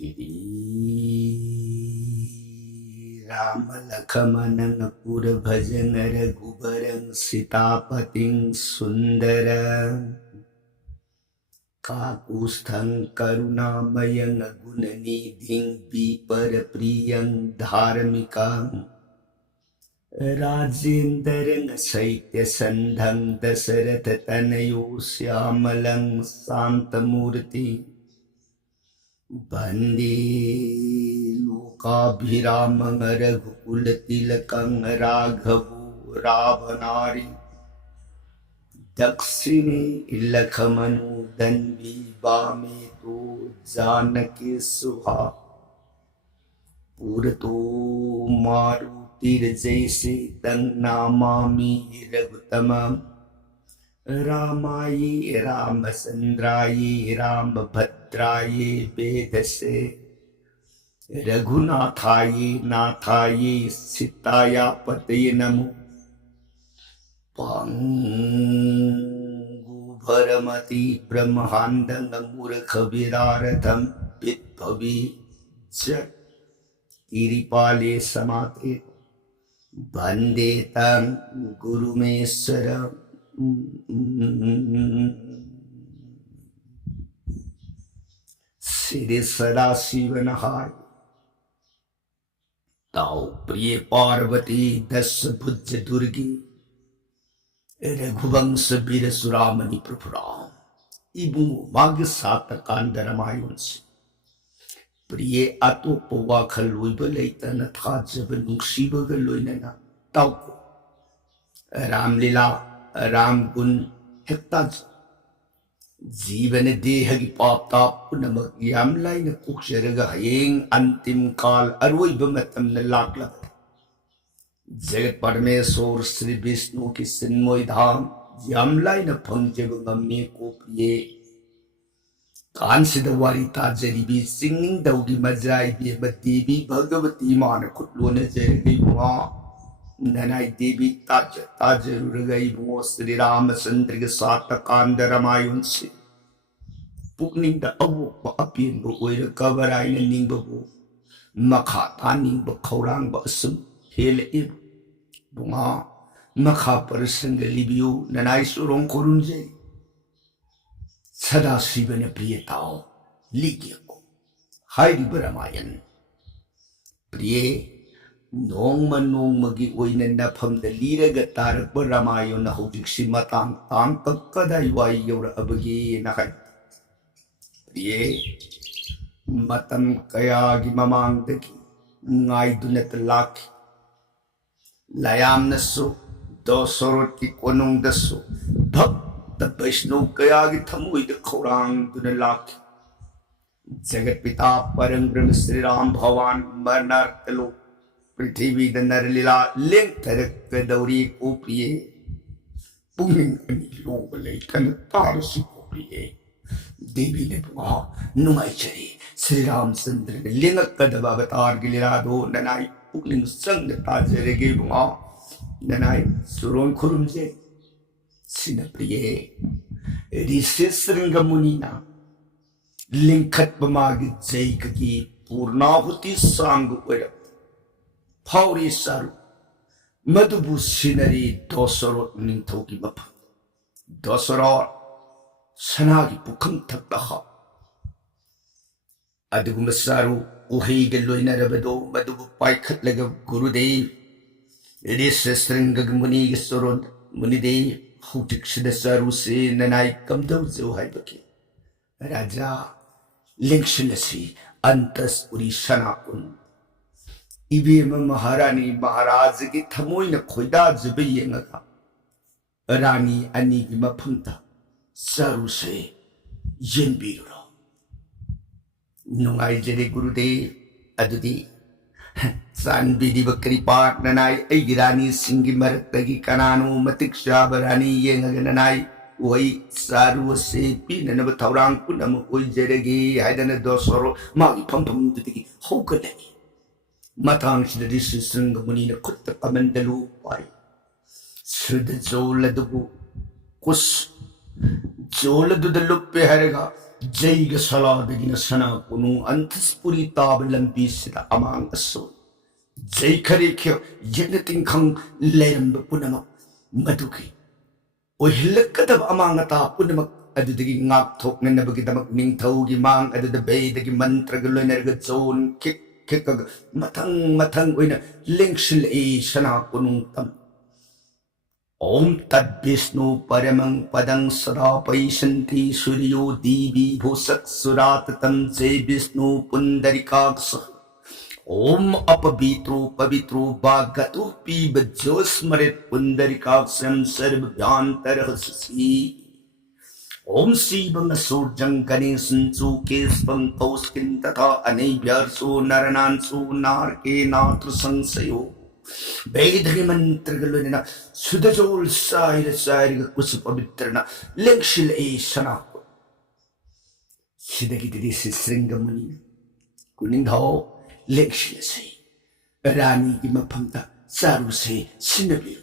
श्री राम लखमन पुर भजन रघुबर सीतापति सुंदर काकुस्थं करुणामयं गुणनिधिं विपर प्रियं धार्मिकं राजेन्द्रं शैत्यसन्धं दशरथ तनयो श्यामलं शान्तमूर्ति वन्दे लोकाभिरामं रघुकुलतिलकं राघवो रावणारि दक्षिणे लखमनुदन्वी वामे तो जानकी सुहा पुरतो मारुतिर्जैसे तन्नामामि रघुतमं रामाय रामचन्द्राय रामभद्राय वेदसे रघुनाथाय नाथाय सीताय पतये नमो भरमति ब्रह्मांडं मूर्खविरारथं विद्भवी गिरिपाले समाते वन्दे तं गुरुमेश्वरं श्री सदाशिवनहाय ताऊ प्रिय पार्वती दस भुज दुर्गी रघुवंश वीर सुरामणि प्रभुराम इबुंग माग सात कांदरमायुन से प्रिय अतोप वाखल लोइब लेतन थाजब नुंगसीबग लोइनना ताउको रामलीला राम गुण हेक्ताज जीवन देह की पापता पुनमक याम लाइन कुक्षरग हयेंग अंतिम काल अरोइब मतम लाकलक जगत परमेश्वर श्री विष्णु की सिन्मोय धाम यामलाई न फंगजेब गम्मे को प्रिय कांसिद वारी ताजरीबी सिंगिंग दौगी मजाई देवी भगवती मान खुटलोन जरगई बुआ ननाई देवी ताजरुरगई बुआ श्री रामचंद्र के साथ कांद रामायण से पुकनिंग द अवोप अपिन बो ओइर कबराई न निंग बो मखा तानिंग बो खौरांग बो असम हेल इब बुआ मखा पर संग लिबियो ननाई सुरों खुरुंजे सदा शिवन प्रियताओ लिगिय को हाय रामायण प्रिय नोंग नोंगी ओइने नफम द लीरग तारक रामायण हौजिक्सि मतांग तांग कदाई वाई यौरअबगी नहाय प्रिय मतम कयागी ममांगदगी ngaidunat laki layam nasu dosorot ki konung dasu bhakta vaishnav kaya ki thamoi de khorang duna laki jagat pita param brahma shri ram bhavan marnar talo prithvi da narlila leng tarak dauri ko priye pungin ani log lei kan tarsi ko priye देवी ने बुआ नुमाई चरी श्री रामचंद्र ने लिंगक कदब अवतार गिलिरा दो ननाई पुकलिंग संग ताजरेगे बुआ ननाई सुरों खुरुमजे सिन प्रिय ऋषि श्रृंग मुनिना लिंखत बमाग जैक की पूर्णाहुति सांग उर फाउरी सारु मधुबु सिनरी दोसरोट निंथौ की मफ दोसरोट सनागी पुखम थक्तहा अदुगुम सारु उहै गलोइना रबदो मधुबु पाइखत लग गुरुदेव ऋष श्रृंग मुनि सरोन मुनिदेव हौटिक सिद सारु से ननाई कमदौ जो हाइबके राजा लिंगशिलसी अंतस उरी सनाकुन इबेम महारानी महाराज की थमोइन खोइदा जबे येंगा रानी अनि की मफमता सारू से येंबीरो नुंगाई जरे गुरुदेव अदुदी सानबीदी बकरी पाट ननाई ऐगी रानी सिंगी मरतगी कनानु मतिक शाबरानी येंगा ननाई वही सारू से पीननब थौरांग पुनम ओइ जरेगी हाइदन दोसरो मागी फमफम दुदी होगलगी मथांग सिद ऋषि श्रृंग मुनि न खुत्त कमंडलु पाई सुद जोलदबु कुस जोल दुद लुप्पे हरेगा Jayga saladagina sana kunu antas puri tabalam bisita amang aso. Jay karikyo yagnating kang layamba punama maduki. O hilakadab amang ata punamak adudagi ngak tok na nabagitamak ning tawgi mang adudabay dagi mantra galoy na ragazon kik kikag matang oy na lingshil sana kunung tam. Om Tat Vishnu Paramang Padang Sada Paishanti Suryo Devi Bhusak Suratatam Jai Vishnu Pundarikaksa Om Apavitru Pavitru Bhagatu Piba Josmarit Pundarikaksam Sarvabhyantarahasasi Om Sivang Asurjang Ganesan Tsukesvang Pauskin Tata Anibhyarsu Naranansu Narke Natru Sangsayo Bedri mantragalo na sudajol sair kusip abitra na lengshil sana ko. Sidagi diri si Sringamuni kuning daw lengshil say rani ki mapamta saru say sinabiru.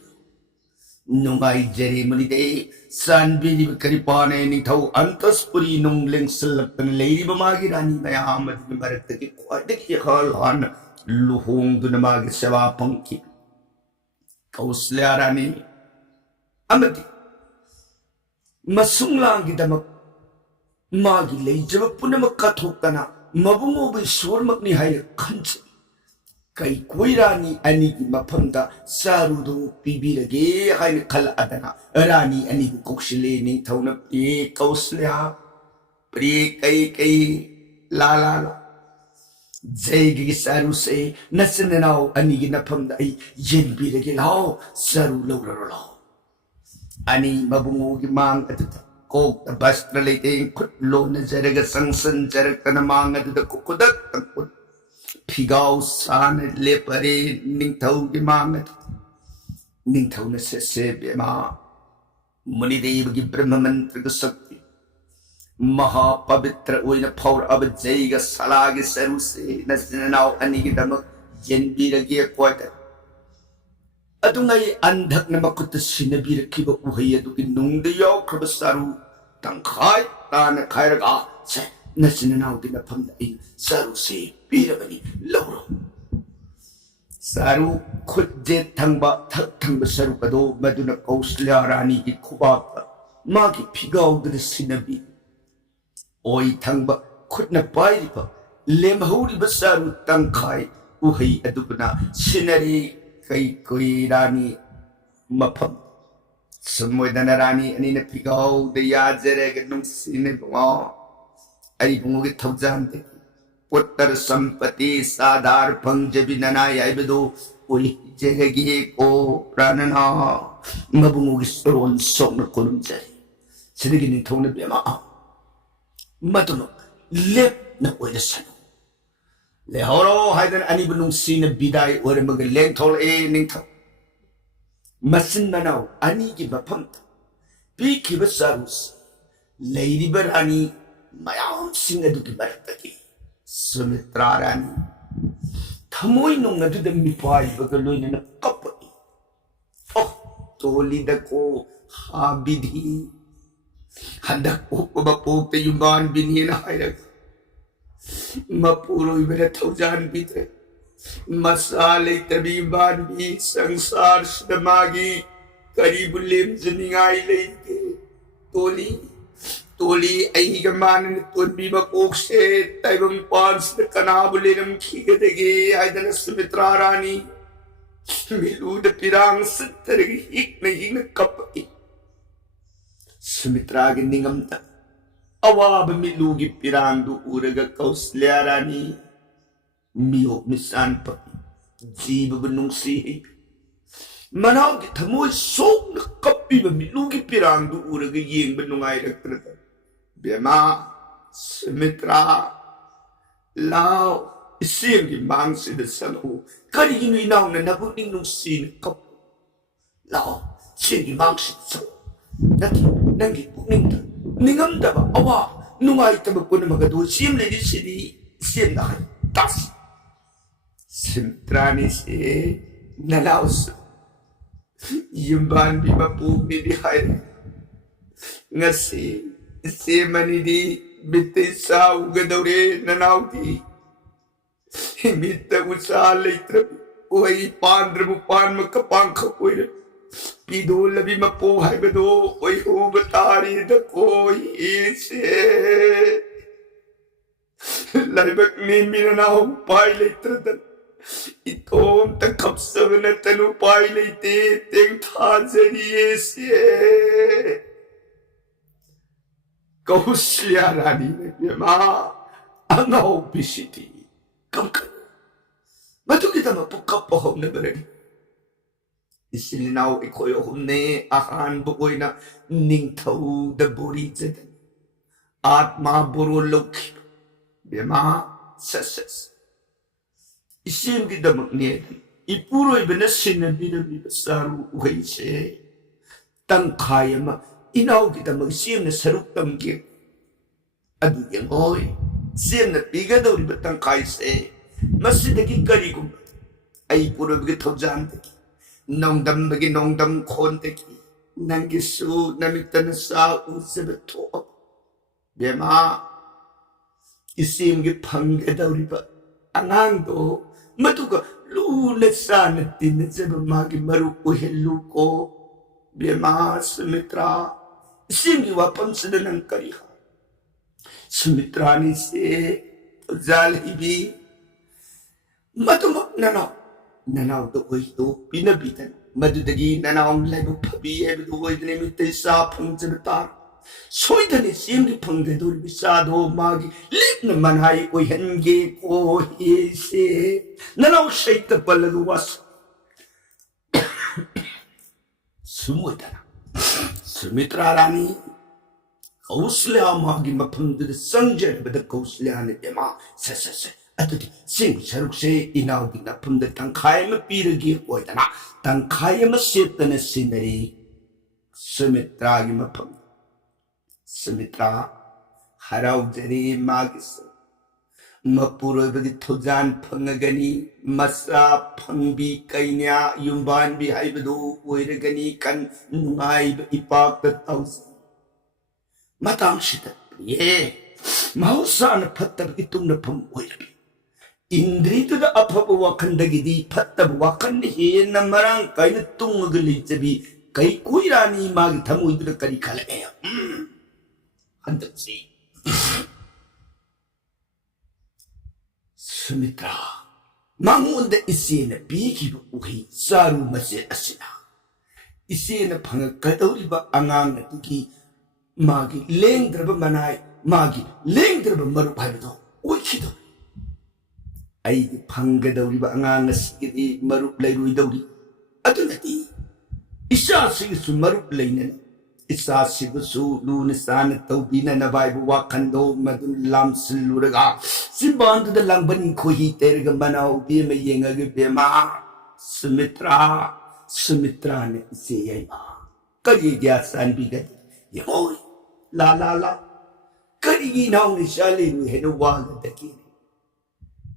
Nung ay jeri muni de san bini karipana ning daw antas puri nung lengshil kan lady bamagi rani na amad ni maratagi kwadagi halan luhung dunamagi sewa pangki. Kauslia rani amati masunglang gidamak magi lejaba punamak kathokana mabungo bai sormak ni hay kanch kai koirani ani gi maphamda sarudo pibirage hay khala adana rani ani gu kokshile ni thawna e kauslia pri kai la Jaygi saru se nasanao anigi na pamda ay yenbiragi lao saru lao ani mabungugi mang atuta kog na bastra layting kutlo na jaraga sangsan jarag na mga atuta kukudak tangkut pigaw sana lepare ningtaw gi mga atuta ningtaw na sesebe ma munidev gi brahma mantra ga sakti Maha pavitra oina power of Jayga salagi seruse nasinanaw anigidamak yenbiragi kwata. Adungay andak na makuta sinabirakiba uhay adukin nung dayaw krabasaru tangkay tana kairaga sa nasinanaw ginapamdain saruse pirabani lauro. Saru kudje tangba tangba saru kado maduna kausliarani ki kubata magi pigaw gada sinabi. Oy tangba kutna paiba lemhauri basaru tangkai uhay adugna sinari kay rani mapam samoy danarani ani na pigaw de yajere ganung sinibwa ay bungugi thawjan de uttar sampati sadar pangjabinana yaibedo oy jegagi ko pranana mabungugi soron sokna konumjari sinigini thawna bema Matuno, lep na oy na sano. Lehoro haydan ani bunung sina biday ore magaleng tol ning thaw. Masin manaw ani gi bapamta. Pi kibasarus. Lady barani mayam sing adu ki barataki. Sumitra rani. Thamoy nung adu da mipay bagaloy na nakapay. Oh, toli da ko habidhi. Handak po mapupe yung mga binhin na kaya mapuro yung mga tawjan bitre masalay tabi yung mga sangsar sa magi karibulim zaningay layte toli ay higamanan ito biba pokse taibang pans na kanabuli ng kigadagi ay na sumitrarani miluda pirang sa tarigik na hinagkapay Sumitra ginningamta awa bamilugi pirando uraga kausliarani miyok misan pa jiba banung sihi manaw gitamoy sok na kapi bamilugi pirando uraga yeng banungay ragtrata bema sumitra lao isiyang gimang sinasalo kanino inaw na nabuning nung sinikap lao siyang gimang sinasalo Nagi ningta ningamda ba awa nungay taba po na magado siyem lady sili siyem na tas simtrani si nalaos yung ban di ba po ni di hay nga si manidi 밑에 싸우게더래 나나오디 밑에 우살레이트라 오이 반드르부 반마카 반카코이레 비돌라비 마포 하이베도 오이 후바타리다 코이세 라이박 니미나나오 파일레이트라다 이톰 딱갑서그나 타누 파일레이테 땡타제리에세 Kausliarani ma angaw bisiti kamka matu kita mapukapahom na beren isilinaw ikoyo humne ahan bukoy na ningtaw da burizatan at maburulok bema sasas isim kita magniyan ipuroy banasin na binabibasaru uhayse tangkaya ma inaw kita mag-siyam na saruk tamgir. Adu yang hoy, siyam na piga daw riba tang kaise, masidagi karigum, ay puro bagi tawjan teki, nongdam bagi nongdam kon teki, nanggisu namita na sa usabato. Bema, isiyam gi pangga daw riba, angang do, matuka lulat sana din na sabi magi marukuhelu ko. Bema, Sumitra, Singi wapam sila ng kariha. Sumitra ni si Zalhibi. Matumak nanaw do ko ito, pinabitan. Madudagi nanaw ang laibang pabiye, bidugoy din imitay sa pangsabatar. Soy dani siyang panggadol bisado magi, lit naman hay ko henge ko hisi. Nanaw siya'y tapalaluwas. Sumudana. Sumitra Rani, Kauslia magi mapunda sangjan bada Kauslia ni ema sa atudi sing sarukse inaw di napunda tangkaya mapiragi ko itana tangkaya masita na sinari Sumitra gi mapunda Sumitra haraw jari magis mapuro bagi thojan phangagani masa phangbi kainya yumban bi haibadu oiragani kan nungai ipak taus matang sita ye mausan phattab itum na pham oirabi indri tu da aphab wakandagi di phattab wakan he na marang kaina tungagali jabi kai kuirani magi thamu idra kari khala e handasi Sumitra, mangunda isina bigiba uhi saru masit asina. Isina pangagkadawriba angang na tugi magi lengdraba manay, magi lengdraba marupay to. Uy kito. Ay panggadawriba angang na sigiri maruplay ruy dawri. Ato nati, isa sigisu maruplay na isa sigisu lunasan at tawbina na baybuwa kando madulam siluraga. Simbandu da lang banin ko hiterga manaw biya may yengag bema Sumitra ne siyay kaya diyasan bigat yahoy la kaya ginaw ni siyali ni henawaga dakini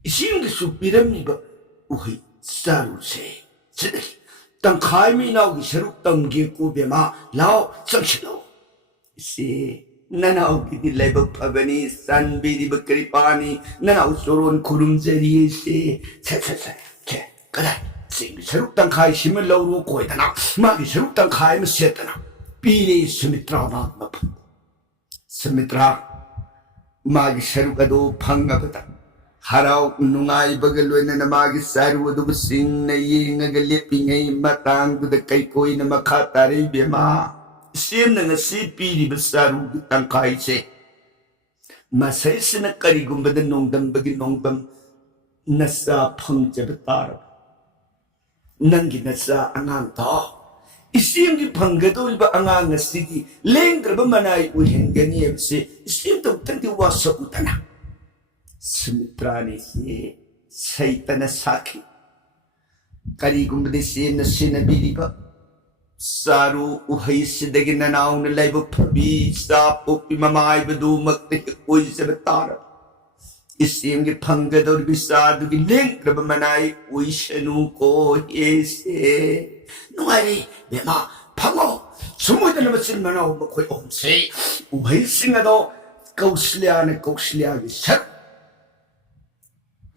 isim gisupiram ni ba uhay saru se sadali tangkay minaw gisaruk tanggir ko bema lao sangsilo isi nanaw kiti laibag pabani sanbi di bagkaripani nanaw suron kurumzari isi ke kaday sing saruk tangkay simil lawro ko itana magi saruk tangkay masetana pili Sumitra magmapun Sumitra magi saruk ado pangabata haraw nungay bagaloy na magi saru ado basing na yingagalit ingay matang dudakay ko'y na makatari biyama Siyem na nga sipi di basaru bitang kaise. Masay sinakarigung badan nongdam bagi nongdam nasa pangjabatar. Nanggi nasa angang to. Isiyem di panggadol ba angang asigi. Lengdra ba manay uhen ganiyem si. Isiyem daw tang diwasa utana. Sumitra ni si Saitana Saki. Karigong badan siyem na sinabili ba. Saru uhay sidagi nanaw na laibo pabi sa pupi mamay badu magtikoy sa batara. Isim gi panggador bisado gi link raba manay uy shanu ko yese. Nungari, bema, pango, sumuda na masin manaw makoy omse. Uhay singado, Kaushalya ने कौशल्या की sir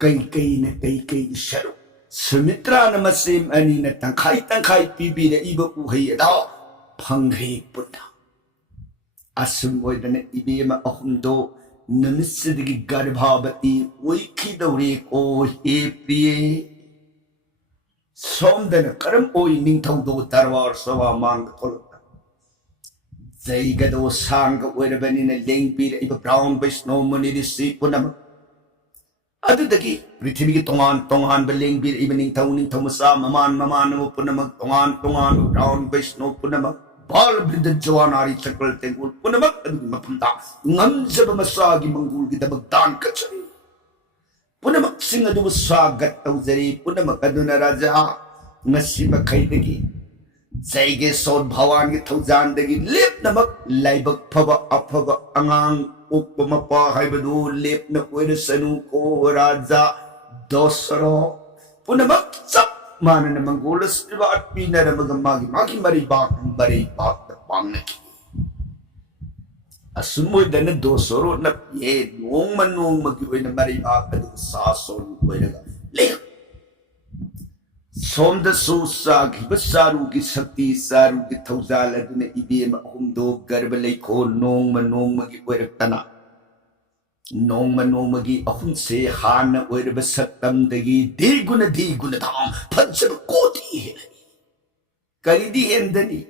कई ने कई की sir Sumitra न मसेम अनि न तंखाई PB रे इब उहै अदा फंग्रे पुन्ना असुम ओइदने इबेमा अहुमदो नमिसदगी गर्भावती ओइखिदौरे को हे प्रिय सोमदन करम ओइ निंथौदो दरबार सभा मांग थोल जैगदो सांग ओइरबनिन लेंगपीर इब ब्राउन वैष्णव मुनि ऋषि पुनम अदुदगी पृथ्वी की तोंगान लेंगपीर इब निंथौ मसा ममान पुनम तोंगान ब्राउन वैष्णव पुनम बाल वृद्ध जवानारी चक्र तेंगुल पुनमक मफमता ngамजब मसागी मंगुल की दबक दान कचरी पुनमक सिंह अदुब स्वागत तौजरी पुनमक अदुना राजा ngasi मखैदगी जैगे सौद भवान की थौजानदगी लेपनमक लाइबक फबा अफबा अंगांग उपमपा हाइबदु लेपन ओइरसनु को राजा दोसरो पुनमक सब मानन मंगोलस बात पीनर मागी मरी बात पांगने की असुमोय दन दोसरो न ये नोंग की ओइना मरी बात अदु सासोन ओइरगा ले सोमद सुसा की बसारू की शक्ति सारू की थौजाल अदुने इबेम अहुमदो गर्भ लेखो नोंग की ओइरकतना नोंग की अहुम से हान ओइरब सत्तमदगी दीगुन धाम फजब कोटी है करीदी हेंदनी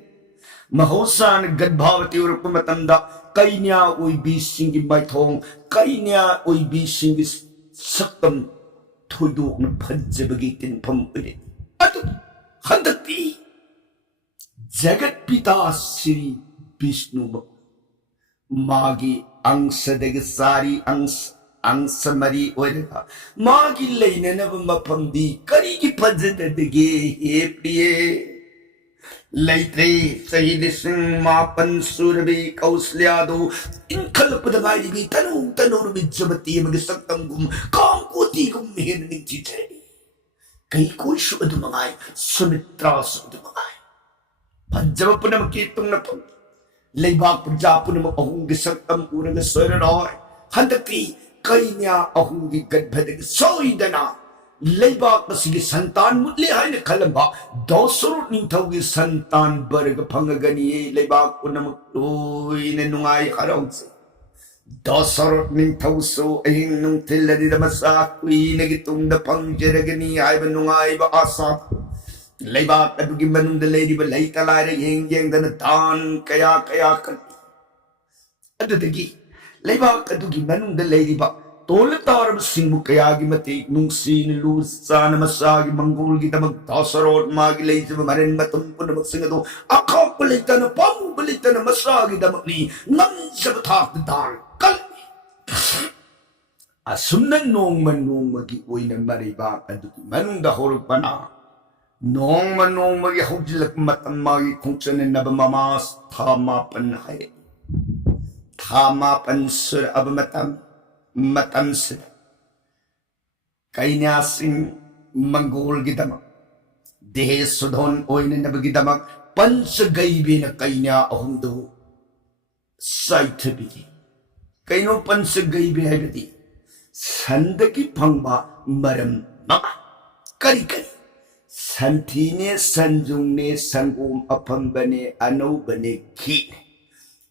महोसान गद्भावती उरप मतंदा कैन्या ओइबी सिंगी माइथोंग कैन्या ओइबी सिंगी सत्तम थोइदोक न फजबगी तिनफम ओइरे अदु हंदती जगत पिता श्री विष्णु मागी अंशदग सारी अंश मरी ओइरगा मागी लेननब मफमदी करी की फजददगे हे प्रिय लैत्रे सही लिसिंग मापन सुरबी कौशल्यादो इनखल पदगाई तनु बिजबती मगे सक्तम गुम काम कोती गुम हेन निजी थे कई कोई शुद्ध मंगाए सुमित्रा शुद्ध मंगाए फजब पुनम की तुम न लेबाक प्रजा पुनम अहुंगी सक्तम उरग स्वर रॉय हंदती कैन्या अहुंगी गद्भदग सोइदना लेबाक सिगी संतान मुले हाइन खलंबा दोसरो निंथौगी संतान बर्ग फंगगनी लेबाक पुनम ओइने नुंगाई हरौसे दोसरो निंथौसो अहिंग नुंथिल्लदि दमसा कुइनेगी तुंद फंगजरगनी आइब नुंगाई बा आसा लेबाक अदुगी मनुंद लेरिब लैतलारे येंगदन दान कया कर अदुदगी लेबाक अदुगी मनुंद लेरिबा तोल तारब सिंगु कयागी मते नुंसीन लूसान मसागी मंगोल की दमक दासरोट मागी लेजब मरन मतम पुनमक सिंगदो अखाप लेतन पामु बलितन मसागी दमकनी नंजब थाक दान कल असुमन नोंग की ओइना मरिबा अदुगी मनुंद होरपना नोंग की हौजिलक मतम मागी खुंचन नब ममास थामापन है थामापन सुर अब मतम से कैन्या सिंह मंगोल की दमक देह सुधोन ओइने नब की दमक पंच गईबे न कैन्या अहुंदो साइथ बिदी कैनो पंच गईबे है बिदी संद की फंगबा मरम ममा करी संथीने संजुंगने संगोम अफंबने अनौबने खीने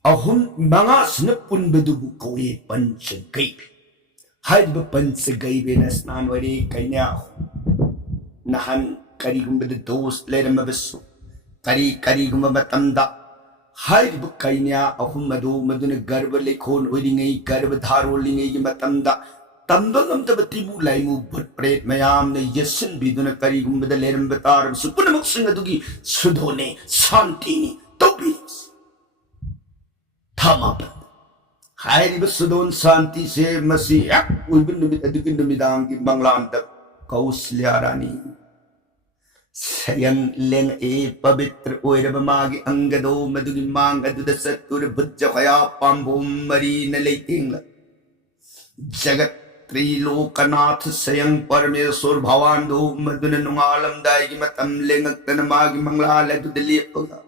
अहुम मंगासन पुनबदुबु कोये पंच गईबे हाइब पंच गईबे न स्नान वरे कैन्या नहन करीगुंबद दोस्त लेरमबसु करीगुंब मतंदा हाइब कैन्या अहुम मदुन गर्भ लेखोन ओइरिंगै गर्भ धारोलिंगै की मतंदा तंबगमतब तिबु लाइमु भूत प्रेत मयाम ने यसन बिदुन करीगुंबद लेरमब तारबसु पुनमक सिंह अदुगी सुधोने शांतिनी तोबी थामापन हाइब सुदोन शांति से मसी उइबिन नुमित अदुगी नुमिदांग की मंगलान तक कौशल्या रानी सयं लेंग ए पवित्र ओइरब मागी अंगदो मदुगी मांग अदुद सत्तुर भुज्ज खया पांबोम मरी न लेतिंग जगत त्रिलोकनाथ स्वयं परमेश्वर भगवान दो मदुन नुंगालम दाई की मतम लेंग तन मागी मंगलाल अदुद लेपगा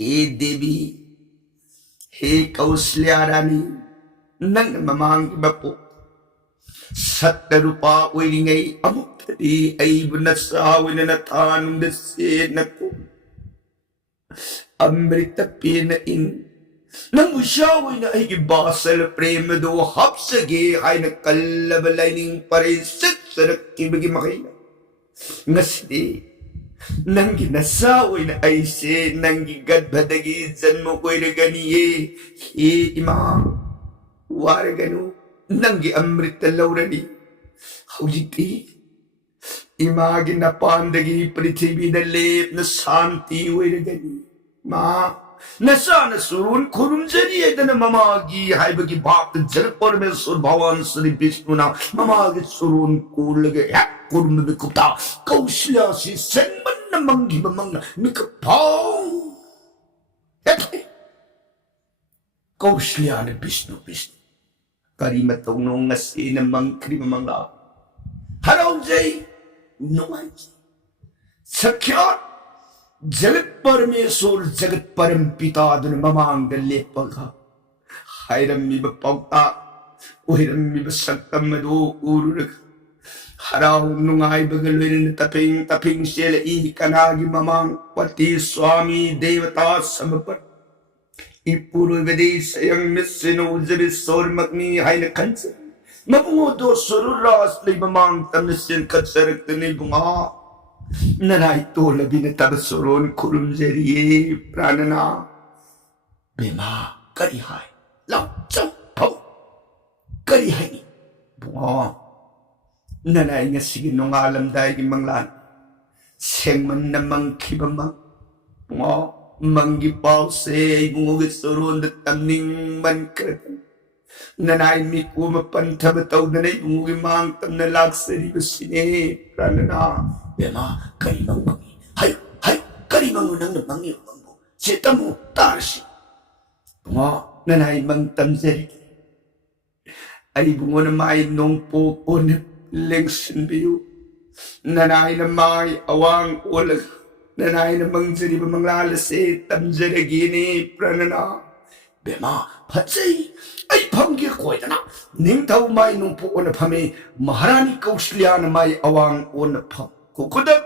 हे देवी हे कौशल्या रानी nang mamang ibapo. Sa tarupa uwingay amok tadi ay bunasawin na natanong na sin ako. Amrita pinain. Nang usyaway na ay gibasal prema do hapsagi ay nakalabalay ning parisit sa nakibagi makina. Ngasdi, nang ginasaway na ay si nang gigadbadagizan mo ko'y naganiye. Ima, wara gano, nang giamrita laura ni. Hawjiti, ima ginapandagi pritibi na lep na santi way nagani. Ma, nasana surun kurumjari ay na mamagi hay bagi bhakta jalpar mein sur bhavan Sri Vishnu na mamagi surun kulage yak kurum mikupta kaushya si senman na manggi mamang na mikapang yak kaushya na Vishnu karimatong nung nasi na mangkri mamang la haraw jay nungay sakyat जगत परमेश्वर जगत परम पिता दुन ममांग लेपगा हायरम्मी बपौता ओहिरम्मी बसक्तम दो उरुरग हराव नुंगाई बगलवेन तपिंग shell ई कनागी ममांग पति स्वामी देवता समपर ई पूर्व विदेश यंग मिस्सिनो जबि सोर मग्नि हाइन खंच मबुंगो दो सुरुरास ले ममांग तमसिन कचरक तने Bunga Nanay tola binatabasoron kurumjeriye pranana. Bema karihay. Lau chau pau. Karihay ni. Bunga. Nanay nga sige nung alam dahil manglan. Sengman na mangkibamang. Bunga. Manggipaw se bungugit soron na tamning man kratan. Nanay mi kumapanthabataw nanay bungugit mang tam na laksari basine pranana. Bema karimang mangi. Hay, karimang unang namangi umangbo. Seta mo, tarsi. Bunga, nanay mang tamseri. Ay bungo na may nung po o na lengsin biyo. Nanay na may awang ulag. Nanay na mang sari ba mang lalasi tamseri gini pranana. Bema, patsay. Ay panggil ko ito na. Ning tao may nung po o na pami. Maharani kausliya na may awang o na pam. Kukudak,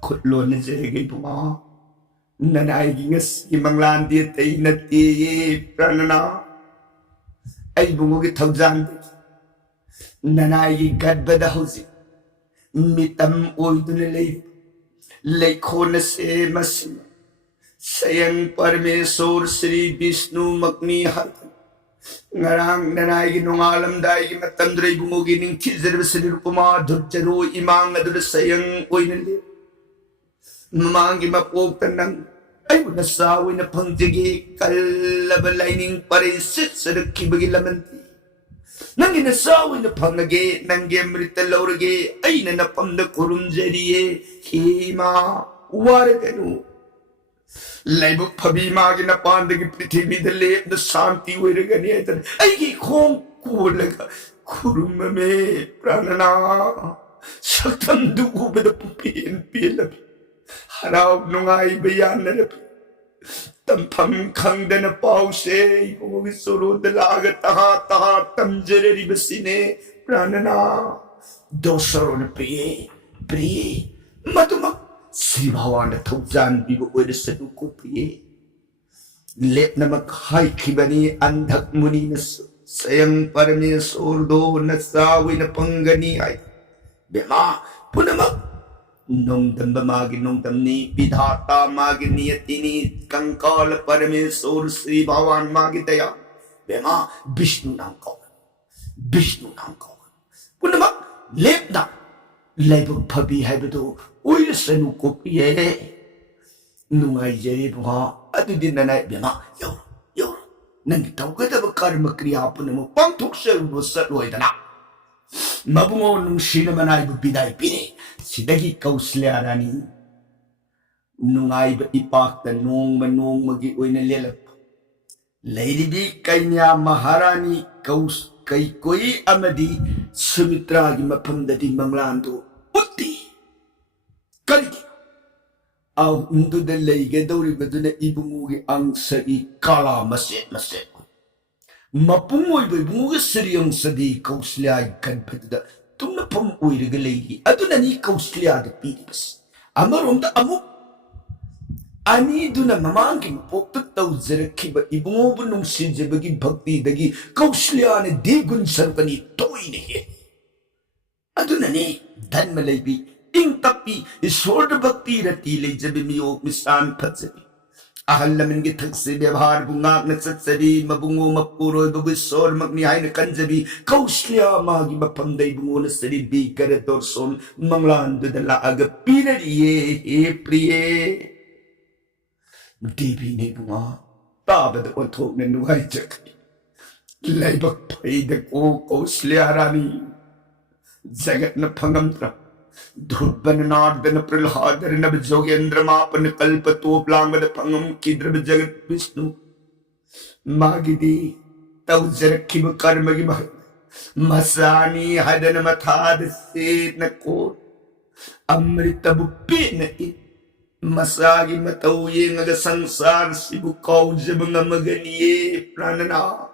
kutlo na siya bunga. Nanay gingas imang landi at ay nati pranana. Ay bungugit hawzan. Nanay gadbada hawzi. Mitam oy dunalay. Layko na si masima. Sayang Parmesor Sri Vishnu magni hatan. Ngarang nanay ginungalam dahil matandray bumugin ng kizar basalir pumadur jaro imang adul sayang oy nali. Mamangi mapugtan ng ay nasawi na pangjagi kalabalay ning parisit sa nakibagi lamanti. Nang ginasawi na pangagi nang gemrita lauragi ay nanapam na kurumjariye hima waragano. Laibuk pabimagi na pandagi prithvi dalep na santi wiragani aitan ay kong kulaga kurumame pranana saktam dugo ba na pupin pilabi haraw nungay bayan na napi tampam kang da na pause kung isuro dalaga taha tamjarari basine pranana dosaro na priye matumak Sri Bhawan na thawzan bibo oy sa duko priye. Let na maghay kibani andak muni na sayang Parmesor do nasawi na panggani ay. Bema punamag. Nung damba magin nung damni bidhata magin niyatini kangkala Parmesor Sri Bhawan magitaya. Bema Vishnu nang kawan. Punamag let na. Laibag pabi haibado uy sa nukop ye. Nungay jari bunga atu din nanay bema yor nangitaw ka da karma kriya po na mo pangtuk sa rusat loy dana. Mabungo nung sinamanay biday pini sidagi kausliarani. Nungay ba ipakta nung manung magi-uy na lelap. Laylibi kanya maharani kaus kay koy amadi sumitragi mapamdadi manglando. Uti! Kaliki! Aw undo dalay gadawri ba doon na ibumugi ang sa ikala maset. Mapung oibai bunga siriyang sadi kausliya kan patuda tumna pam oiraga leigi aduna ni kausliya da piribas amaronda amuk ani duna mamangi mapokta tawjarakhiba ibungobu nungsinjabagi bhakti dagi kausliya ne degun sarkani toine he aduna ne dhanma leibi ing tapi iswar bhakti rati leijabi miyo misan phatjabi ahal lamin gi thakse व्यवहार bunga na satsabi mabungo mapuro babu sor magni hay na kanjabi kausliya magi mapam dai bungo na sari bi kare dorson manglan de la aga pinariye he priye devi ne bunga tabad on thok ne nuai chak laibak phai de ko kausliya rani jagat na phangam Dhurban Nardana Pralhadar Nab Jogendra Mapan Kalpato Plangad Pangam Kidrab Jagat Vishnu Magidi Taujar Kim Karmagima Masani Hadan Mathad Sid Nako Amrita Bupin Masagi Matawing aga Sansar Sibu Kaujabanga Magani Pranana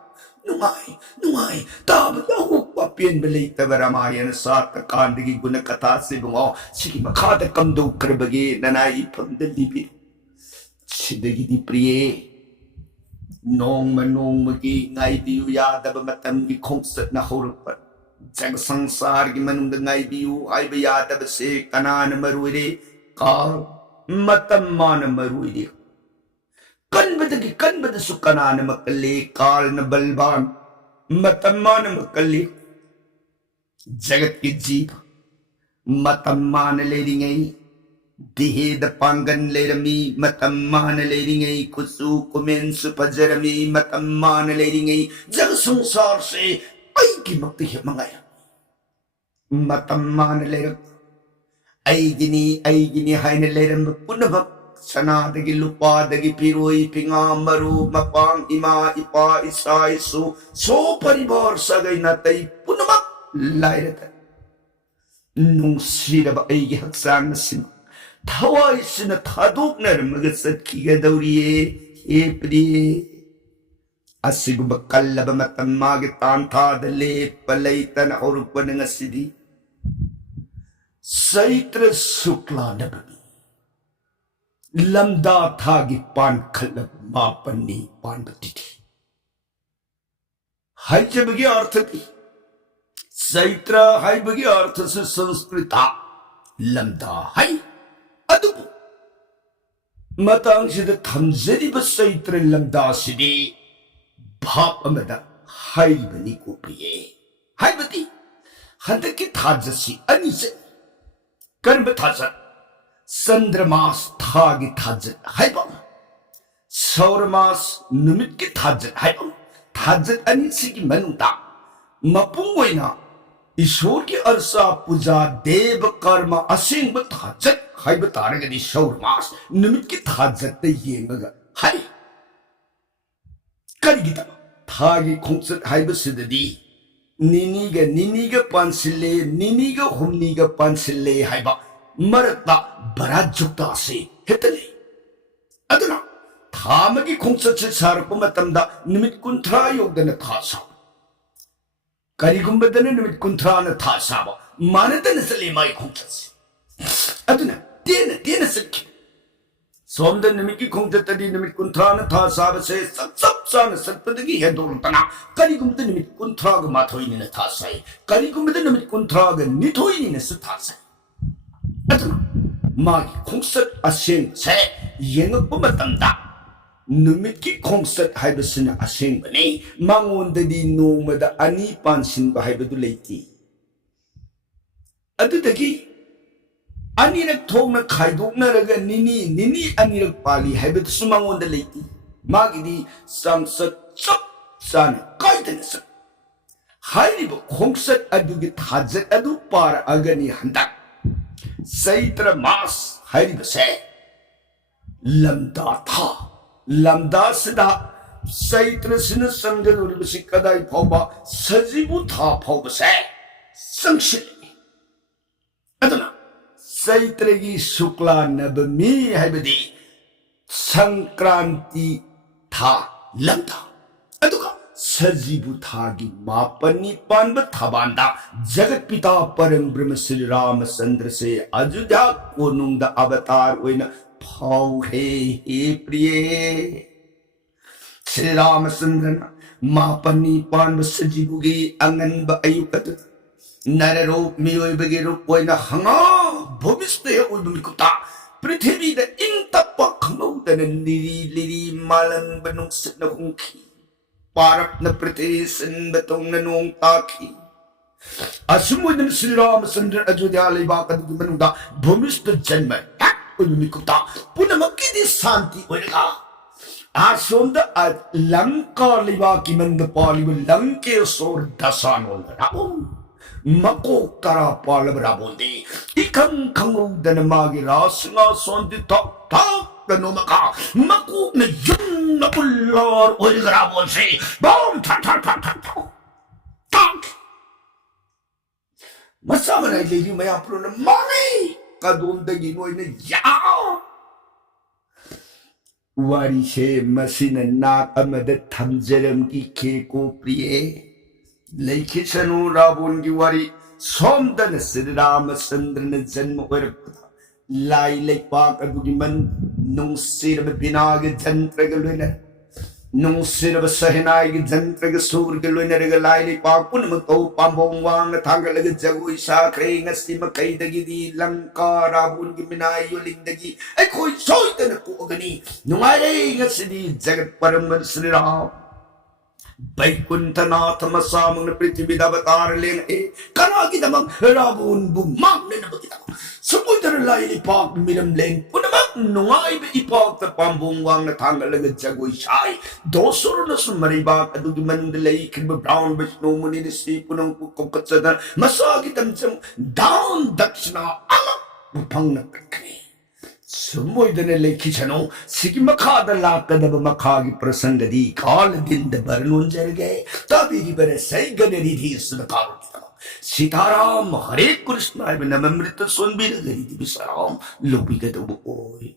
Nungai, tabad ako papian balita baramayan sa takandigi guna katasi bungo, sige makata kamdo krabagi nanay pagdalibid. Sidagi di priye, nong manong magi ngay biyu yada ba matamgi kongsat na hurupan. Jag sangsar gi manung da ngay biyu ay ba yada ba se kanana maruiri, ka matamana maruiri. Kan bada sukana na makali kal na balban matamma na makali jagat ki jeep matamma na leringay dihe da pangan lerami matamma na leringay kusu kumensu pajarami matamma na leringay jag sangsar se ay gimaktihi mangay matamma na lerang ay gini hay na lerang punabak Sanadagi lupa dagi piroi pinga maru mapang ima ipa isa isu so paribar sagay natay punamak layratan nung sila ba ay gihaksang na sima taway sina tadok na magasat kiga dawriye epri asigu bakalla ba matamagit tanta dali palayta na urupa ng asidi saitra sukla na babi Lamda thagi pan khalab mapani pan batiti. Hai jabagi arthati. Saitra hai bagi artha se sanskrita. Lamda hai adubu. Matang sida thamjari ba saitra lamda sidi. Bhap amada hai bani ko priye. Hai bati. Handaki thajasi anise. Karba thajat. Sandramas thagi thajat haibam Sauramas numit ki thajat haibam thajat ani sigi manungta mapung oina ishor ki arsa puja dev karma asing ba thajat haiba taragadi sauramas numit ki thajat te yengaga hai karigita thagi khungsat haiba sidadi niniga pansille humniga pansille haiba Marata Barajukta se Hitali Aduna Tamagi Kungsat Sarpumatamda Nimit Kuntra Yogana Tasa Karigumbadana Nimit Kuntra na Tasaba Manatan Salimai Kungsats Aduna Dina Saki Somda Nimiki Kungsatadi Nimit Kuntra na Tasaba se Sapsana Satpadagi Hedoltana Karigumbada Nimit Kuntraga Matoini na Tasai Karigumbada Nimit Kuntraga Nitoini na Satasai Aduna, magi kongsat asing se yengak pumatanda. Numit ki kongsat haibasina asing bani, mangonda di nomada ani pansin ba haibadu leiti. Adudagi, ani nagtong na kaidok na raga nini ani nagpali haibadu sumangonda leiti. Magi di samsat chap sana kaidan sa. Hairibo kongsat adugi thajat adu para agani handak. Saitra mas hairibase lamda tha lamda sida saitra sina sangal uribasi kadai phauba sajibu tha phaubase sangshil aduna saitra gi shukla nabami haibadi sankranti tha lamda aduga सजीबुथागी मापनी पानब थबांदा जगत पिता परम ब्रह्म श्री रामचंद्र से अयोध्या कोनुंग अवतार ओइना फाउहे हे प्रिय श्री रामचंद्र मापनी पानब सजीबुगी अंगनब अयुकत नररूप मियोइबगी रूप ओइना हंगा भविष्य ओइबुकुता पृथ्वी the इंग तप खंगौदन लिरी लिरी मालन बनुंग सिन हुंखी पारप न पृथ्वी सिन बतों न नोंग ताकी असुमुदन श्री रामचंद्र अयोध्या लेबाक अदुगी मनुदा भूमिस्थ जन्म हक उनिकुता पुनमक्की दी शांति ओइगा आसोंद लंका लेबाकी मंद पालिब लंके सोर दसानोल राबो मको तरा पालब राबोंदी इखंग खंगौदन मागी रासंगा सोंदी तक तक नोमका मको न युन पुल्लर ओइगा बोलसे बम ठा ठा ठा ठा ठा मसा मनाई लेली मैं आपरो न माने कदोंदगी नोइने या वारी से मसीन नाक अमद थमजरम की खेको प्रिय लेखिसनु रावण की वारी सोमदन श्री रामचंद्र ने जन्म ओरपदा लाई लेपाक अदुगी मन नुंसिर बिनाग जंत्र गलोइना नुंसिर सहनाई के जंत्र के सूर के लोइना रे लाई लेपाक पुनम तो पांबोंग वांग थांगल के जगुई साखरे ngasi मकैदगी दी लंका रावण की मिनाई योलिंदगी ए कोई सोइतन कोगनी नुंगारे ngasi दी जगत परम श्री राम बैकुंठनाथ मसामंग पृथ्वी अवतार लेंगे कना की दमक रावण बु मांगने न बकिता समुद्र लाइली पाक मिरम लें पुनमक नुआई बे इपाक त पांबोंग वांग थांगल ग जगोई शाई दोसुर न सुमरी बाक अदुगी मंद लई खिब ब्राउन विष्णु मुनि निसी पुनम को कचद मसा की तमचम दान दक्षिणा अमक भंग न कखे सुमोइदने लेखिसनो सिगी मखाद लाकदब मखागी प्रसंगदी काल दिन द बरनुन जरगे तभी बरे सही गनेरी थी सुनकारो सीताराम हरे कृष्ण नमृत सोनबीर गरी विश्राम लोपी के तो ओय